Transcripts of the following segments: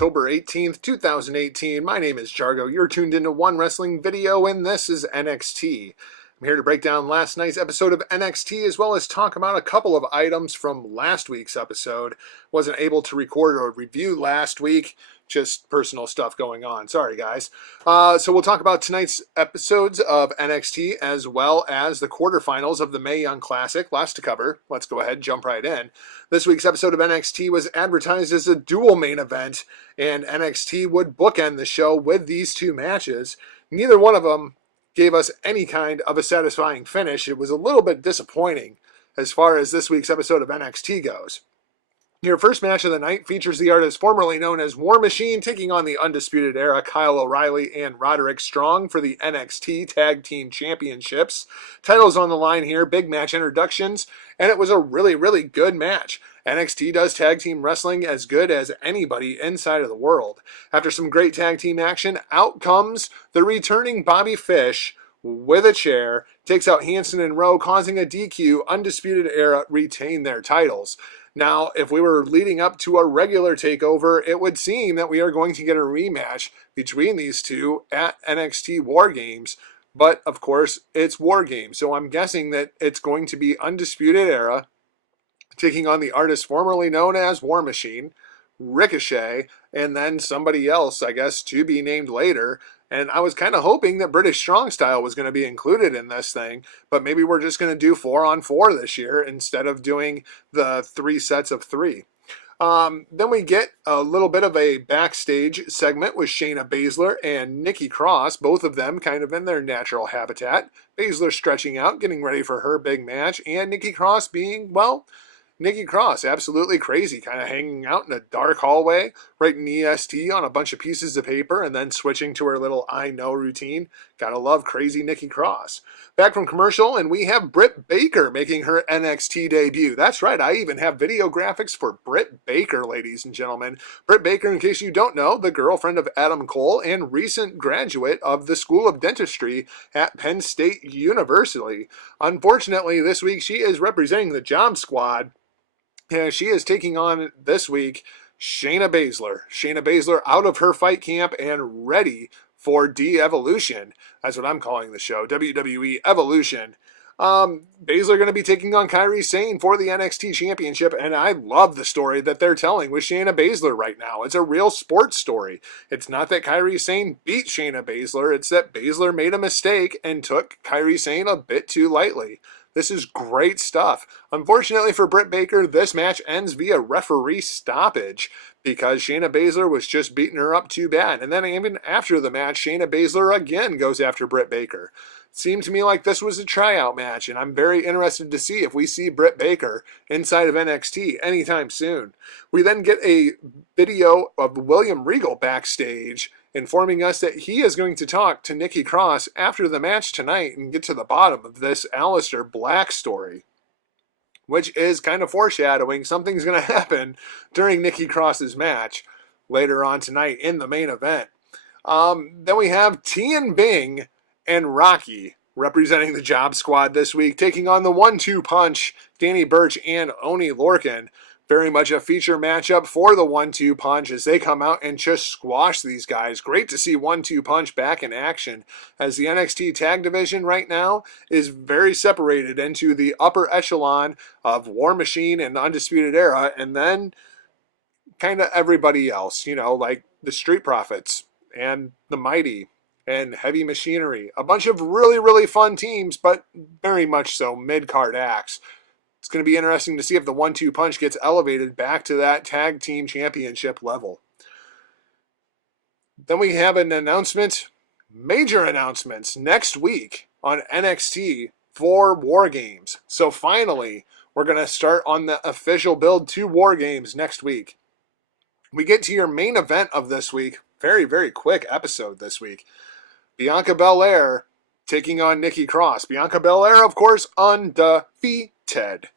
October 18th, 2018. My name is Jargo. You're tuned into One Wrestling Video, and this is NXT. I'm here to break down last night's episode of NXT, as well as talk about a couple of items from last week's episode. Wasn't able to record or review last week. Just personal stuff going on. Sorry, guys. So we'll talk about tonight's episodes of NXT as well as the quarterfinals of the Mae Young Classic. Lots to cover. Let's go ahead and jump right in. This week's episode of NXT was advertised as a dual main event, and NXT would bookend the show with these two matches. Neither one of them gave us any kind of a satisfying finish. It was a little bit disappointing as far as this week's episode of NXT goes. Your first match of the night features the artist formerly known as War Machine taking on the Undisputed Era, Kyle O'Reilly and Roderick Strong for the NXT Tag Team Championships. Titles on the line here, big match introductions, and it was a really, really good match. NXT does tag team wrestling as good as anybody inside of the world. After some great tag team action, out comes the returning Bobby Fish with a chair, takes out Hanson and Rowe, causing a DQ. Undisputed Era retain their titles. Now, if we were leading up to a regular takeover, it would seem that we are going to get a rematch between these two at NXT War Games. But, of course, it's War Games, so I'm guessing that it's going to be Undisputed Era taking on the artist formerly known as War Machine, Ricochet, and then somebody else, I guess, to be named later. And I was kind of hoping that British Strong Style was going to be included in this thing, but maybe we're just going to do 4-on-4 this year instead of doing the 3 sets of 3. Then we get a little bit of a backstage segment with Shayna Baszler and Nikki Cross, both of them kind of in their natural habitat. Baszler stretching out, getting ready for her big match, and Nikki Cross being, well, Nikki Cross, absolutely crazy, kind of hanging out in a dark hallway, writing EST on a bunch of pieces of paper, and then switching to her little I know routine. Gotta love crazy Nikki Cross. Back from commercial, and we have Britt Baker making her NXT debut. That's right, I even have video graphics for Britt Baker, ladies and gentlemen. Britt Baker, in case you don't know, the girlfriend of Adam Cole and recent graduate of the School of Dentistry at Penn State University. Unfortunately, this week she is representing the Job Squad. Yeah, she is taking on this week Shayna Baszler. Shayna Baszler out of her fight camp and ready for de-evolution. That's what I'm calling the show, WWE Evolution. Baszler going to be taking on Kairi Sane for the NXT Championship, and I love the story that they're telling with Shayna Baszler right now. It's a real sports story. It's not that Kairi Sane beat Shayna Baszler, it's that Baszler made a mistake and took Kairi Sane a bit too lightly. This is great stuff. Unfortunately for Britt Baker, this match ends via referee stoppage because Shayna Baszler was just beating her up too bad. And then even after the match, Shayna Baszler again goes after Britt Baker. It seemed to me like this was a tryout match, and I'm very interested to see if we see Britt Baker inside of NXT anytime soon. We then get a video of William Regal backstage informing us that he is going to talk to Nikki Cross after the match tonight and get to the bottom of this Aleister Black story, which is kind of foreshadowing something's going to happen during Nikki Cross's match later on tonight in the main event. Then we have Tian Bing and Rocky representing the Job Squad this week, taking on the 1-2 punch, Danny Burch and Oney Lorcan. Very much a feature matchup for the 1-2 punch as they come out and just squash these guys. Great to see 1-2 punch back in action, as the NXT tag division right now is very separated into the upper echelon of War Machine and Undisputed Era, and then kind of everybody else, you know, like the Street Profits and the Mighty and Heavy Machinery. A bunch of really, really fun teams, but very much so mid-card acts. It's going to be interesting to see if the 1-2 punch gets elevated back to that tag team championship level. Then we have an announcement, major announcements next week on NXT for War Games. So finally, we're going to start on the official build to War Games next week. We get to your main event of this week. Very, very quick episode this week. Bianca Belair taking on Nikki Cross. Bianca Belair, of course, undefeated.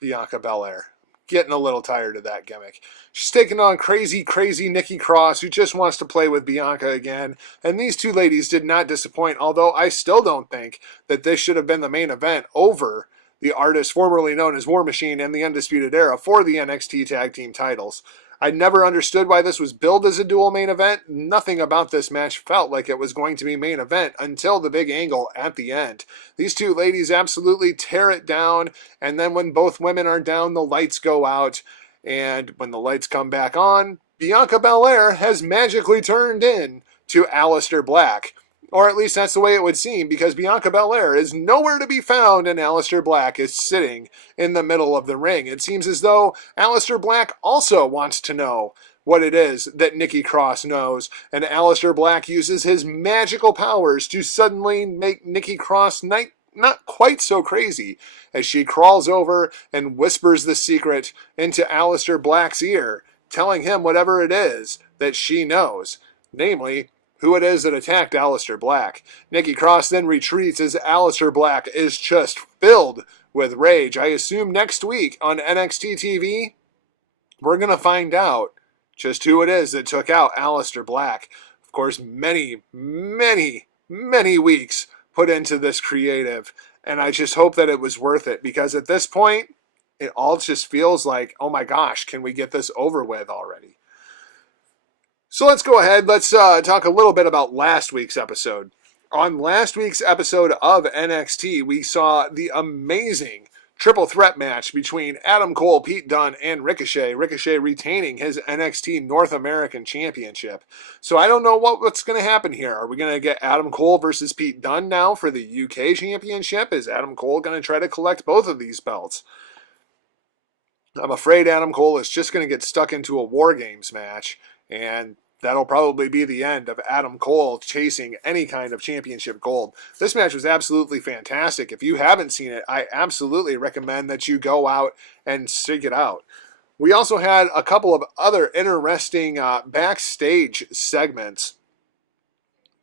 Bianca Belair. Getting a little tired of that gimmick. She's taking on crazy, crazy Nikki Cross, who just wants to play with Bianca again. And these two ladies did not disappoint, although I still don't think that this should have been the main event over the artist formerly known as War Machine and the Undisputed Era for the NXT Tag Team titles. I never understood why this was billed as a dual main event. Nothing about this match felt like it was going to be main event until the big angle at the end. These two ladies absolutely tear it down, and then when both women are down, the lights go out, and when the lights come back on, Bianca Belair has magically turned in to Aleister Black. Or at least that's the way it would seem, because Bianca Belair is nowhere to be found and Aleister Black is sitting in the middle of the ring. It seems as though Aleister Black also wants to know what it is that Nikki Cross knows, and Aleister Black uses his magical powers to suddenly make Nikki Cross not quite so crazy as she crawls over and whispers the secret into Aleister Black's ear, telling him whatever it is that she knows, namely, who it is that attacked Aleister Black. Nikki Cross then retreats as Aleister Black is just filled with rage. I assume next week on NXT TV, we're going to find out just who it is that took out Aleister Black. Of course, many weeks put into this creative, and I just hope that it was worth it, because at this point, it all just feels like, oh my gosh, can we get this over with already? So let's go ahead. Let's talk a little bit about last week's episode. On last week's episode of NXT, we saw the amazing triple threat match between Adam Cole, Pete Dunne, and Ricochet. Ricochet retaining his NXT North American Championship. So I don't know what's going to happen here. Are we going to get Adam Cole versus Pete Dunne now for the UK Championship? Is Adam Cole going to try to collect both of these belts? I'm afraid Adam Cole is just going to get stuck into a War Games match, and that'll probably be the end of Adam Cole chasing any kind of championship gold. This match was absolutely fantastic. If you haven't seen it, I absolutely recommend that you go out and seek it out. We also had a couple of other interesting backstage segments,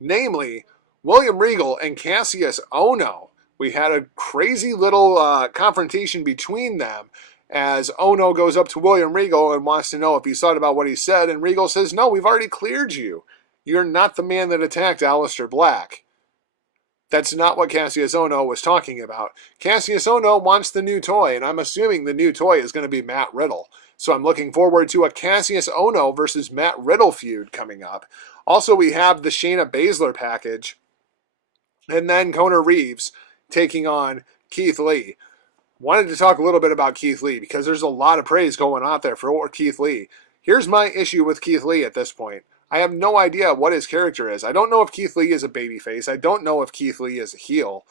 namely William Regal and Kassius Ohno. We had a crazy little confrontation between them, as Ohno goes up to William Regal and wants to know if he's thought about what he said, and Regal says, no, we've already cleared you. You're not the man that attacked Aleister Black. That's not what Kassius Ohno was talking about. Kassius Ohno wants the new toy, and I'm assuming the new toy is going to be Matt Riddle. So I'm looking forward to a Kassius Ohno versus Matt Riddle feud coming up. Also, we have the Shayna Baszler package, and then Kona Reeves taking on Keith Lee. Wanted to talk a little bit about Keith Lee, because there's a lot of praise going out there for Keith Lee. Here's my issue with Keith Lee at this point. I have no idea what his character is. I don't know if Keith Lee is a babyface. I don't know if Keith Lee is a heel.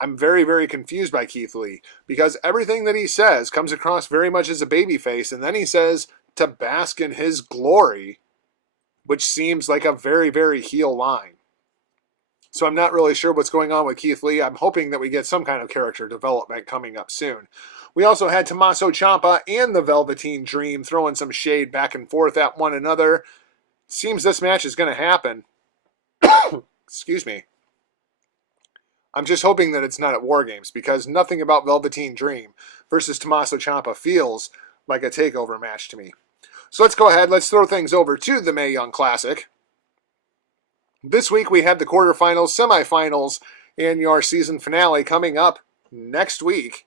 I'm very, very confused by Keith Lee, because everything that he says comes across very much as a babyface, and then he says to bask in his glory, which seems like a very, very heel line. So I'm not really sure what's going on with Keith Lee. I'm hoping that we get some kind of character development coming up soon. We also had Tommaso Ciampa and the Velveteen Dream throwing some shade back and forth at one another. Seems this match is going to happen. Excuse me. I'm just hoping that it's not at War Games, because nothing about Velveteen Dream versus Tommaso Ciampa feels like a takeover match to me. So let's go ahead. Let's throw things over to the Mae Young Classic. This week we had the quarterfinals, semifinals, and your season finale coming up next week.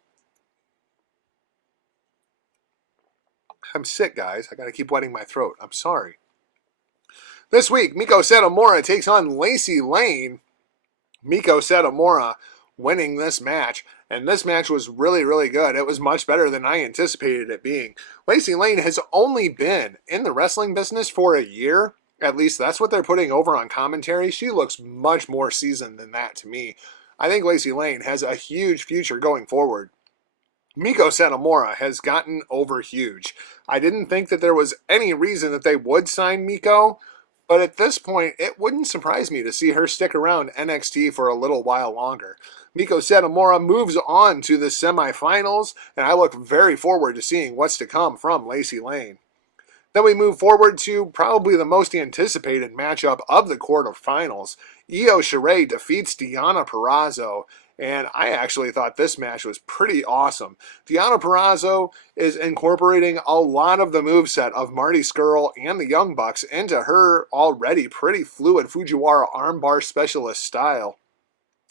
I'm sick, guys. I got to keep wetting my throat. I'm sorry. This week, Meiko Satomura takes on Lacy Lane. Meiko Satomura winning this match, and this match was really, really good. It was much better than I anticipated it being. Lacy Lane has only been in the wrestling business for a year. At least that's what they're putting over on commentary. She looks much more seasoned than that to me. I think Lacy Lane has a huge future going forward. Meiko Satomura has gotten over huge. I didn't think that there was any reason that they would sign Meiko, but at this point, it wouldn't surprise me to see her stick around NXT for a little while longer. Meiko Satomura moves on to the semifinals, and I look very forward to seeing what's to come from Lacy Lane. Then we move forward to probably the most anticipated matchup of the quarterfinals. Io Shirai defeats Deonna Purrazzo, and I actually thought this match was pretty awesome. Deonna Purrazzo is incorporating a lot of the moveset of Marty Scurll and the Young Bucks into her already pretty fluid Fujiwara armbar specialist style.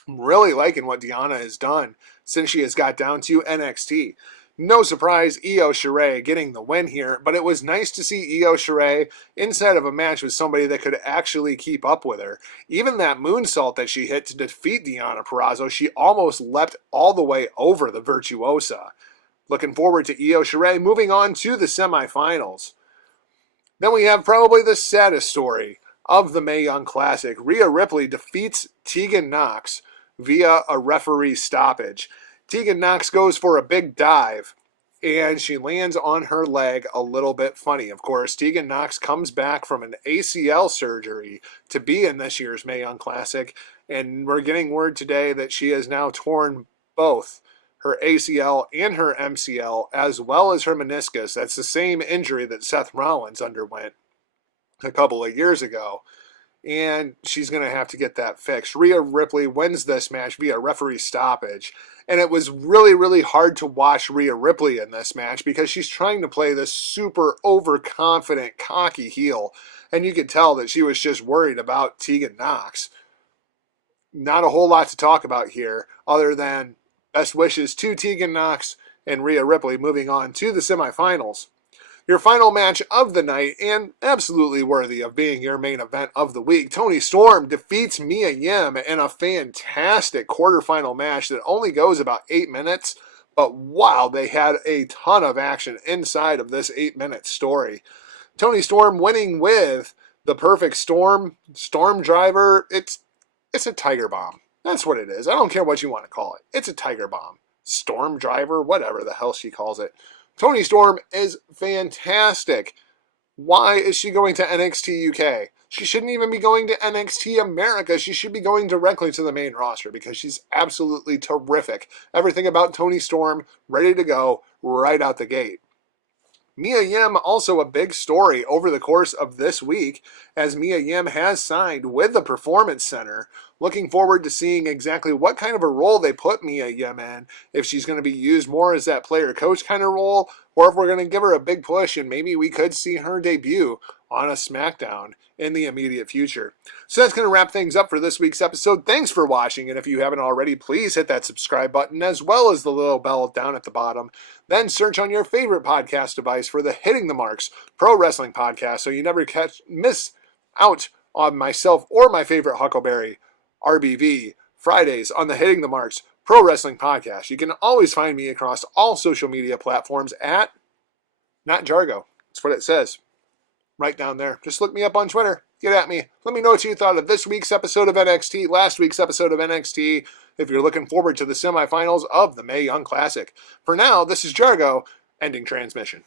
I'm really liking what Deonna has done since she has got down to NXT. No surprise, Io Shirai getting the win here, but it was nice to see Io Shirai inside of a match with somebody that could actually keep up with her. Even that moonsault that she hit to defeat Deonna Purrazzo, she almost leapt all the way over the Virtuosa. Looking forward to Io Shirai moving on to the semifinals. Then we have probably the saddest story of the Mae Young Classic. Rhea Ripley defeats Tegan Nox via a referee stoppage. Tegan Nox goes for a big dive, and she lands on her leg a little bit funny. Of course, Tegan Nox comes back from an ACL surgery to be in this year's Mae Young Classic, and we're getting word today that she has now torn both her ACL and her MCL, as well as her meniscus. That's the same injury that Seth Rollins underwent a couple of years ago, and she's going to have to get that fixed. Rhea Ripley wins this match via referee stoppage, and it was really, really hard to watch Rhea Ripley in this match because she's trying to play this super overconfident, cocky heel, and you could tell that she was just worried about Tegan Nox. Not a whole lot to talk about here other than best wishes to Tegan Nox and Rhea Ripley moving on to the semifinals. Your final match of the night, and absolutely worthy of being your main event of the week, Toni Storm defeats Mia Yim in a fantastic quarterfinal match that only goes about 8 minutes, but wow, they had a ton of action inside of this 8-minute story. Toni Storm winning with the perfect storm driver. It's a tiger bomb. That's what it is. I don't care what you want to call it. It's a tiger bomb. Storm driver, whatever the hell she calls it. Toni Storm is fantastic. Why is she going to NXT UK? She shouldn't even be going to NXT America. She should be going directly to the main roster because she's absolutely terrific. Everything about Toni Storm ready to go right out the gate. Mia Yim, also a big story over the course of this week, as Mia Yim has signed with the Performance Center. Looking forward to seeing exactly what kind of a role they put Mia Yim in, if she's going to be used more as that player-coach kind of role, or if we're going to give her a big push and maybe we could see her debut on a SmackDown in the immediate future. So that's going to wrap things up for this week's episode. Thanks for watching, and if you haven't already, please hit that subscribe button as well as the little bell down at the bottom. Then search on your favorite podcast device for the Hitting the Marks Pro Wrestling Podcast so you never miss out on myself or my favorite Huckleberry, RBV, Fridays on the Hitting the Marks Pro Wrestling Podcast. You can always find me across all social media platforms at not Jargo. That's what it says right down there. Just look me up on Twitter. Get at me. Let me know what you thought of this week's episode of NXT, last week's episode of NXT, if you're looking forward to the semifinals of the Mae Young Classic. For now, this is Jargo, ending transmission.